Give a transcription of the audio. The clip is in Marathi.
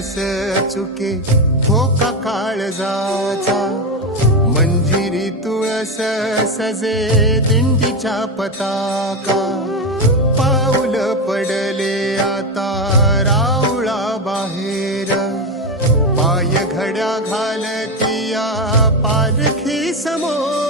दिवस चुके धोका काळजाचा मंजिरी तुळस सजे दिंडीच्या पताका पाऊल पडले आता राऊळा बाहेर पाय घड्या घालतिया पालखी समोर